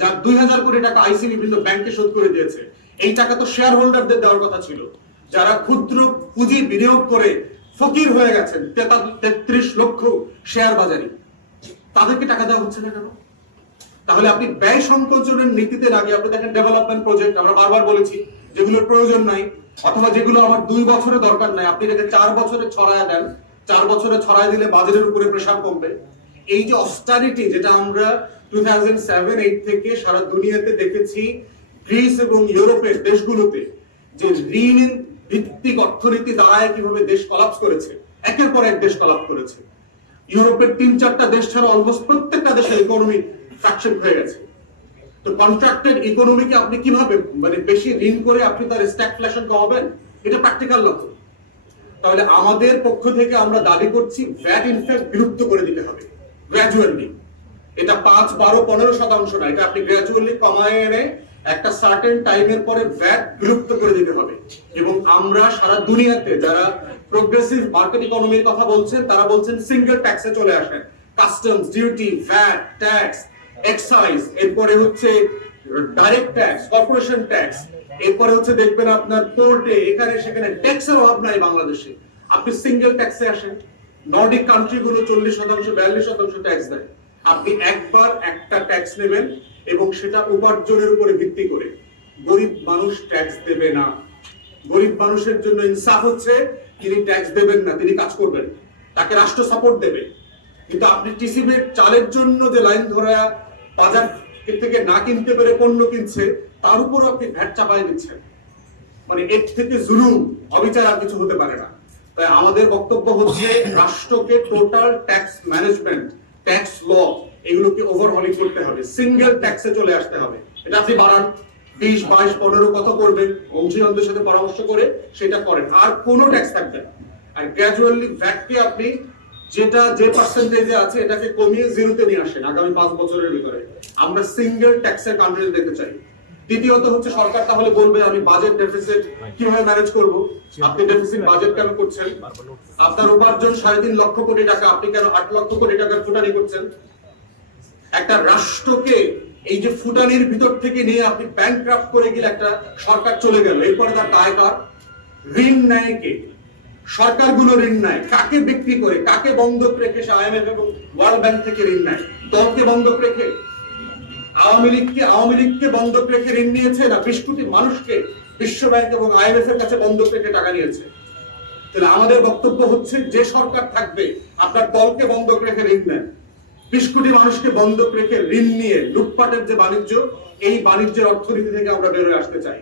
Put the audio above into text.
যার দুই হাজার কোটি টাকা আইসি বিভিন্ন ব্যাংকে শোধ করে দিয়েছে। এই টাকা তো শেয়ার হোল্ডারদের দেওয়ার কথা ছিল। যারা ক্ষুদ্র পুঁজি বিনিয়োগ করে ফকির হয়ে গেছেন তেত্রিশ লক্ষ শেয়ার বাজারে, তাদেরকে টাকা দেওয়া হচ্ছে না কেন? তাহলে আপনি ব্যয় সংকোচনের নীতিতে আপনি দেখেন ডেভেলপমেন্ট প্রজেক্ট আমরা বারবার বলেছি, যেগুলোর প্রয়োজন নাই, অথবা যেগুলো আমার দুই বছরে দরকার নাই, আপনি এটাকে চার বছরে ছড়ায় দেন, চার বছরে ছড়ায় দিলে বাজারের উপরে প্রেশার কমবে। এই যে অস্টারিটি যেটা আমরা টু থাউজেন্ড সেভেন এইট থেকে সারা দুনিয়াতে দেখেছি গ্রিস এবং ইউরোপের দেশগুলোতে যে ঋণ ভিত্তিক অর্থনীতি কীভাবে দেশ কলাপস করেছে, একের পর এক দেশ কলাপ করেছে। ইউরোপের তিন চারটা দেশ ছাড়া অলমোস্ট প্রত্যেকটা দেশের ইকোনমি ট্রাকশন হয়ে গেছে। তো কন্ট্রাক্টেড ইকোনমিকে আপনি কীভাবে মানে বেশি ঋণ করে আপনি তার স্ট্যাগফ্লেশন কমাবেন, এটা প্র্যাকটিক্যাল তো। তাহলে আমাদের পক্ষ থেকে আমরা দাবি করছি ভ্যাট ইনফ্যাক্ট বিলুপ্ত করে দিতে হবে গ্র্যাজুয়ালি এটা পাঁচ, বারো, পনেরো শতাংশ না, এটা আপনি গ্র্যাজুয়ালি কমায় এনে একটা সার্টেন টাইমের পরে ভ্যাট বিলুপ্ত করে দিতে হবে। এবং আমরা সারা দুনিয়াতে যারা প্রোগ্রেসিভ মার্কেট ইকোনমির কথা বলছেন, তারা বলছেন সিঙ্গেল ট্যাক্সে চলে আসেন। Customs duty VAT tax excise এরপরে হচ্ছে ডাইরেক্ট ট্যাক্স কর্পোরেশন ট্যাক্স এরপরে হচ্ছে দেখবেন আপনার পোর্টে এখানে, সেখানে ট্যাক্সের অভাব নাই বাংলাদেশে। আপনি সিঙ্গেল ট্যাক্সে আসেন নর্ডিক কান্ট্রি গুলো চল্লিশ শতাংশ, বিয়াল্লিশ শতাংশ ট্যাক্স দেয়। আপনি একবার একটা ট্যাক্স নেবেন এবং সেটা উপার্জনের উপরে ভিত্তি করে। গরিব মানুষ ট্যাক্স দেবে না। গরিব মানুষের জন্য ইনসাফ হচ্ছে, তিনি ট্যাক্স দেবেন না, তিনি কাজ করবেন। তাকে রাষ্ট্র সাপোর্ট দেবে। কিন্তু আপনি টিসিবির চালের জন্য যে লাইন ধরা বাজার থেকে না কিনতে পেরে পণ্য কিনছে, তার উপর আপনি ভ্যাট চাপাই দিচ্ছেন। মানে এর থেকে জুলুম, অবিচার আর কিছু হতে পারে না। তাই আমাদের বক্তব্য হচ্ছে, রাষ্ট্রকে total tax management tax law এগুলোকে ওভারহলিং করতে হবে। সিঙ্গেল ট্যাক্সে চলে আসতে হবে। এটা আপনি বাড়ান। বিশ বাইশ, পনেরো কত করবেন? অংশীদারদের সাথে পরামর্শ করে সেটা করেন। আর কোনো ট্যাক্স থাকবে না। আর গ্র্যাজুয়ালি ভ্যাটকে আপনি যেটা, যে পার্সেন্টেজে আছে, এটাকে কমিয়ে জিরোতে নিয়ে আসেন আগামী পাঁচ বছরের ভিতরে। আমরা সিঙ্গেল ট্যাক্সের কান্ট্রি দেখতে চাই। দ্বিতীয়ত হচ্ছে সরকার তাহলে বলবে, আমি বাজেট ডেফিসিট কীভাবে ম্যানেজ করব? আপনি ডেফিসিট বাজেট কেন করছেন? আপনার উপার্জন সাড়ে তিন লক্ষ কোটি টাকা, আপনি কেন আট লক্ষ কোটি টাকার ফুটানি করছেন? একটা রাষ্ট্রকে এই যে ফুটানির ভিতর থেকে নিয়ে আপনি ব্যাংক্রাফট করে গেলে একটা সরকার চলে গেল। এরপরে তার দায় কার? ঋণ নেয় কে? সরকারগুলো ঋণ নেয়। কাকে বিক্রি করে? কাকে বন্ধক রেখে সে আইএমএফ এবং ওয়ার্ল্ড ব্যাংক থেকে ঋণ নেয়? দলকে বন্ধক রেখে? আওয়ামী লীগকে আওয়ামী লীগকে বন্ধক রেখে ঋণ নিয়েছে না বিশ কোটি মানুষকে বিশ্ব ব্যাংক এবং আইএমএফ এর কাছে বন্ধক রেখে টাকা নিয়েছে? তাহলে আমাদের বক্তব্য হচ্ছে যে সরকার থাকবে, আপনার দলকে বন্ধক রেখে ঋণ নেন। বিশ কোটি মানুষকে বন্ধক রেখে ঋণ নিয়ে লুটপাটের যে বাণিজ্য, এই বাণিজ্যের অর্থনীতি থেকে আমরা বেরোয় আসতে চাই।